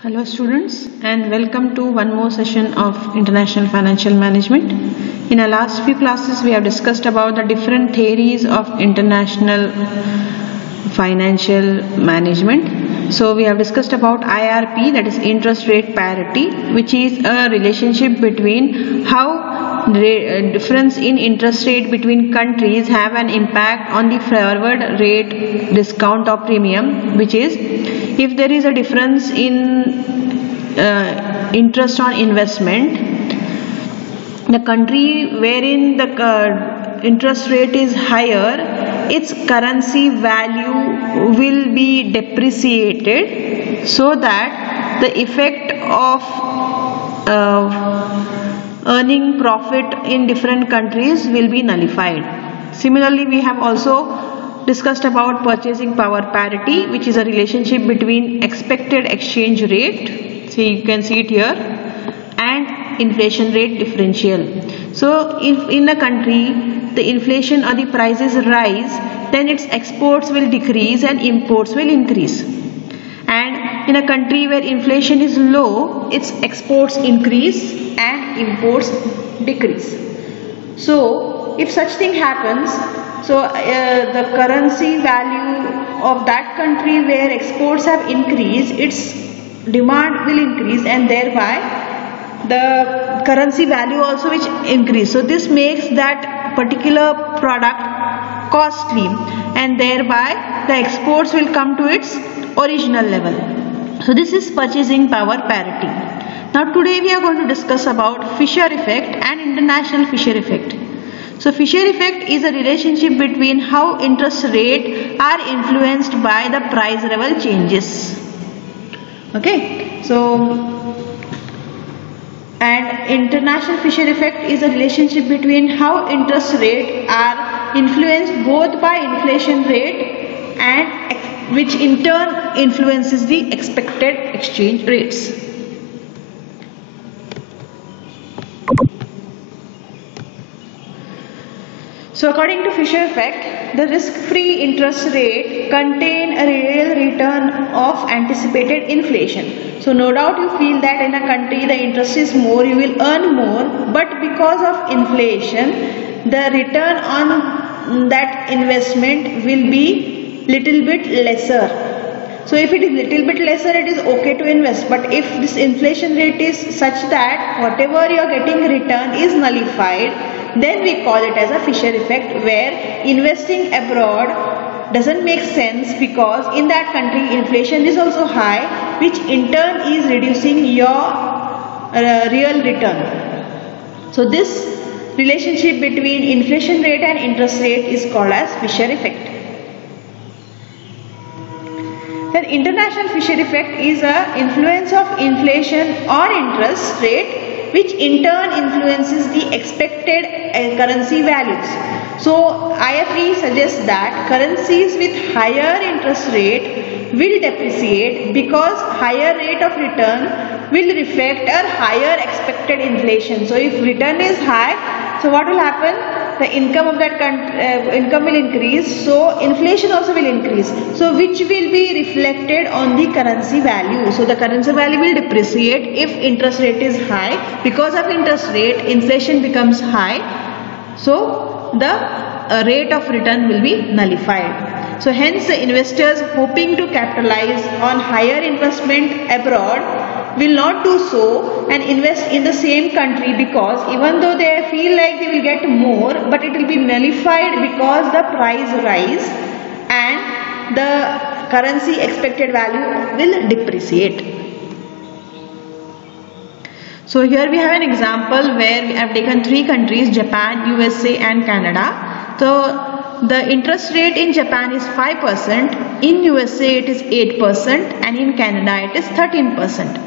Hello students, and welcome to one more session of International Financial Management. In our last few classes we have discussed about the different theories of international financial management. So we have discussed about IRP, that is interest rate parity, which is a relationship between how difference in interest rate between countries have an impact on the forward rate discount of premium, which is if there is a difference in interest on investment, the country wherein the interest rate is higher, its currency value will be depreciated, so that the effect of earning profit in different countries will be nullified. Similarly, we have also discussed about purchasing power parity, which is a relationship between expected exchange rate, so you can see it here, and inflation rate differential. So if in a country the inflation or the prices rise, then its exports will decrease and imports will increase. And in a country where inflation is low, its exports increase and imports decrease. So if such thing happens, so the currency value of that country where exports have increased, its demand will increase, and thereby the currency value also which increase. So this makes that particular product costly, and thereby the exports will come to its original level. So this is purchasing power parity. Now today we are going to discuss about Fisher effect and international Fisher effect. So Fisher effect is a relationship between how interest rates are influenced by the price level changes. Okay, so and international Fisher effect is a relationship between how interest rates are influenced both by inflation rate and which in turn influences the expected exchange rates. So according to Fisher effect, the risk-free interest rate contain a real return of anticipated inflation. So no doubt you feel that in a country the interest is more, you will earn more, but because of inflation, the return on that investment will be little bit lesser. So if it is little bit lesser, it is okay to invest, but if this inflation rate is such that whatever you are getting return is nullified, then we call it as a Fisher effect, where investing abroad doesn't make sense because in that country inflation is also high, which in turn is reducing your real return. So this relationship between inflation rate and interest rate is called as Fisher effect. Then international Fisher effect is a influence of inflation or interest rate, which in turn influences the expected currency values. So IFE suggests that currencies with higher interest rate will depreciate because higher rate of return will reflect a higher expected inflation. So if return is high, so what will happen? The income of that income will increase, so inflation also will increase, so which will be reflected on the currency value. So the currency value will depreciate if interest rate is high. Because of interest rate, inflation becomes high, so the rate of return will be nullified. So hence the investors hoping to capitalize on higher investment abroad will not do so and invest in the same country, because even though they feel like they will get more, but it will be nullified because the price rise and the currency expected value will depreciate. So here we have an example where we have taken three countries, Japan, USA and Canada. So the interest rate in Japan is 5%, in USA it is 8% and in Canada it is 13%.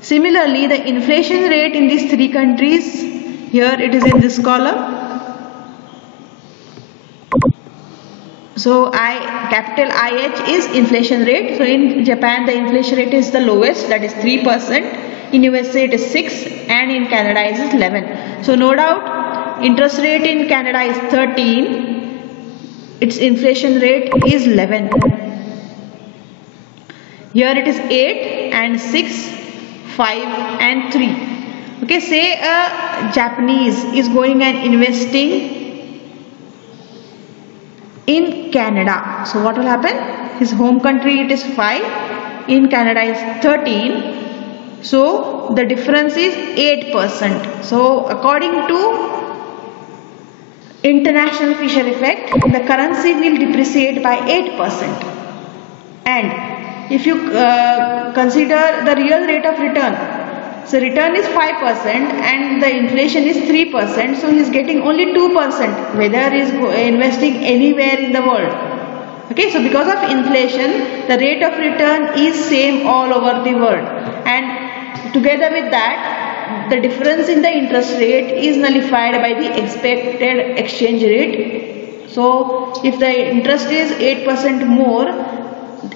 Similarly, the inflation rate in these three countries, here it is in this column. So capital IH is inflation rate. So in Japan the inflation rate is the lowest, that is 3%. In USA it is 6 and in Canada it is 11. So no doubt interest rate in Canada is 13. Its inflation rate is 11. Here it is 8 and 6, 5 and 3. Okay, say a Japanese is going and investing in Canada. So what will happen? His home country it is 5, in Canada is 13. So the difference is 8%. So according to international Fisher effect, the currency will depreciate by 8%. And if you consider the real rate of return, so return is 5% and the inflation is 3%, so he is getting only 2% whether he is investing anywhere in the world. Okay, so because of inflation, the rate of return is same all over the world, and together with that, the difference in the interest rate is nullified by the expected exchange rate. So if the interest is 8% more,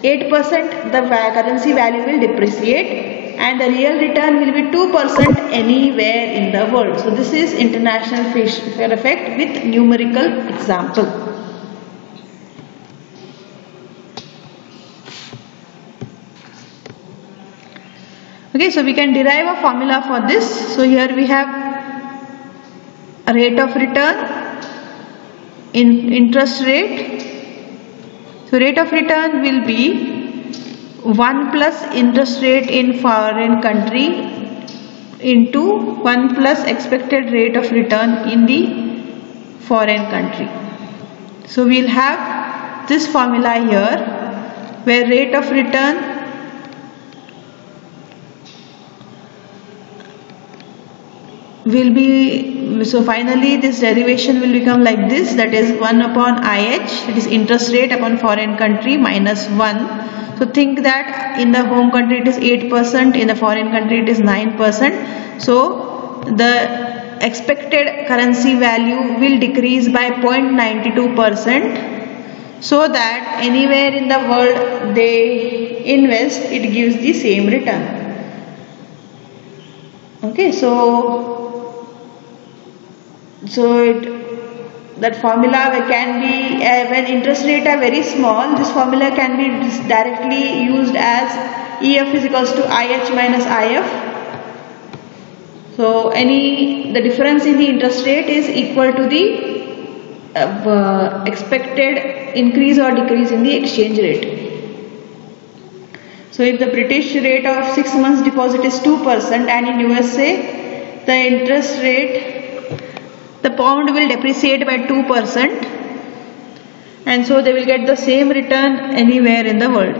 8% the currency value will depreciate and the real return will be 2% anywhere in the world. So this is international Fisher effect with numerical example. Okay, so we can derive a formula for this. So here we have a rate of return in interest rate. So rate of return will be 1 plus interest rate in foreign country into 1 plus expected rate of return in the foreign country. So we will have this formula here where rate of return will be, so finally this derivation will become like this, that is 1 upon IH, that is interest rate upon foreign country minus 1. So think that in the home country it is 8%, in the foreign country it is 9%. So the expected currency value will decrease by 0.92%, so that anywhere in the world they invest, it gives the same return. Okay, that formula can be, when interest rate are very small, this formula can be directly used as EF is equals to IH minus IF. So the difference in the interest rate is equal to the expected increase or decrease in the exchange rate. So if the British rate of 6 months deposit is 2% and in USA the interest rate, the pound will depreciate by 2%, and so they will get the same return anywhere in the world.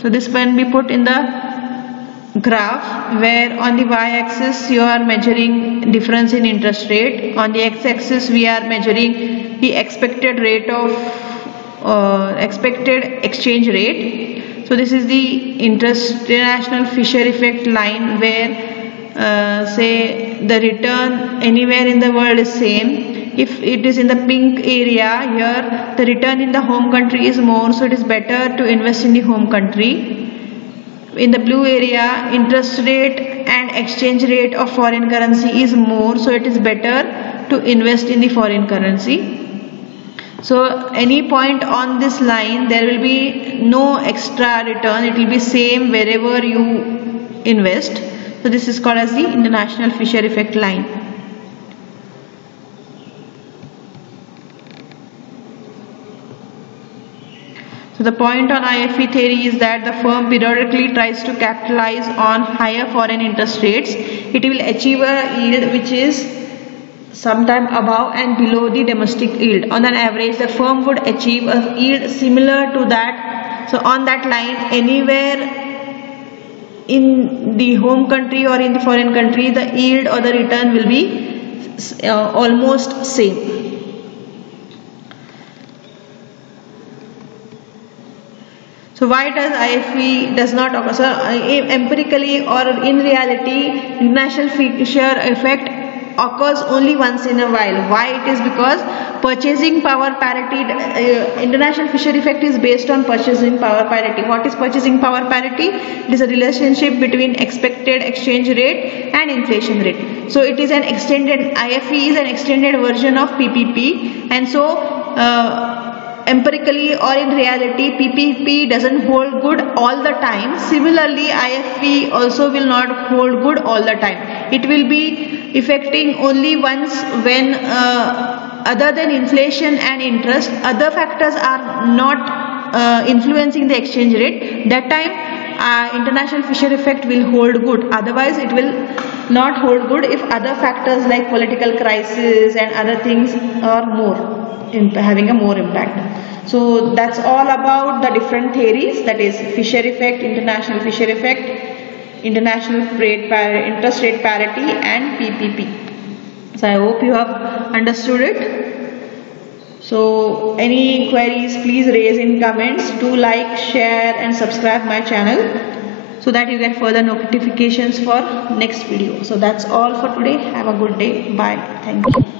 So this can be put in the graph where on the y-axis you are measuring difference in interest rate, on the x-axis we are measuring the expected rate of expected exchange rate. So this is the international Fisher effect line where say the return anywhere in the world is same. If it is in the pink area, here the return in the home country is more, so it is better to invest in the home country. In the blue area, interest rate and exchange rate of foreign currency is more, so it is better to invest in the foreign currency. So any point on this line, there will be no extra return, it will be same wherever you invest. So this is called as the international Fisher effect line. So the point on IFE theory is that the firm periodically tries to capitalize on higher foreign interest rates. It will achieve a yield which is sometime above and below the domestic yield. On an average, the firm would achieve a yield similar to that. So on that line, anywhere in the home country or in the foreign country, the yield or the return will be almost same. So why does IFE does not occur? So empirically or in reality, international Fisher effect occurs only once in a while. Why? It is because purchasing power parity, international Fisher effect is based on purchasing power parity. What is purchasing power parity? It is a relationship between expected exchange rate and inflation rate. So it is an extended, IFE is an extended version of PPP, and so empirically or in reality PPP doesn't hold good all the time. Similarly, IFV also will not hold good all the time. It will be affecting only once when other than inflation and interest, other factors are not influencing the exchange rate. That time international Fisher effect will hold good. Otherwise it will not hold good if other factors like political crisis and other things are more having a more impact. So that's all about the different theories, that is Fisher effect, international Fisher effect, international interest rate parity and PPP. So I hope you have understood it. So any queries please raise in comments. Do like, share and subscribe my channel so that you get further notifications for next video. So that's all for today. Have a good day. Bye. Thank you.